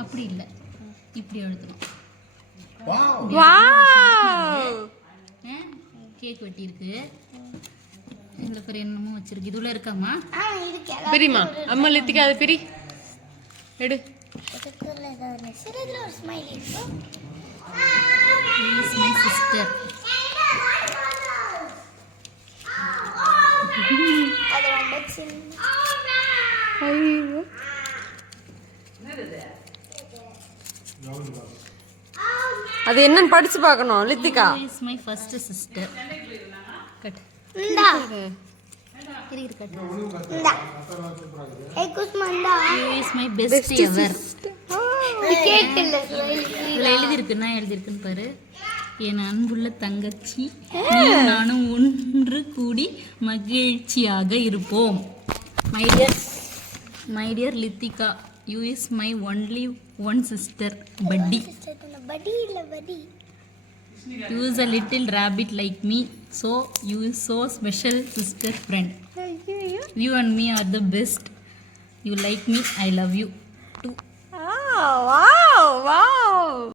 அப்படி இல்லை, இப்படி எழுதணும். கேக் வெட்டி இருக்கு. இந்த பேர் என்னமோ வச்சிருக்கு. இதுல இருக்காமா? பிரிமா அம்மா லித்திகா அது பிரி எடு. She is my sister. அது என்னன்னு படிச்சு பார்க்கணும் Lithika. She is my first sister. Cut. You is my best ever. எழுதிருக்குன்னா எழுதிருக்குன்னு பாரு. என் அன்புள்ள தங்கச்சி, நீ நானும் ஒன்று கூடி மகிழ்ச்சியாக இருப்போம். My dear Lithika, you is my only one sister, buddy. You is a little rabbit like me, so you is so special sister friend. You and me are the best. You like me, I love you too. Wow.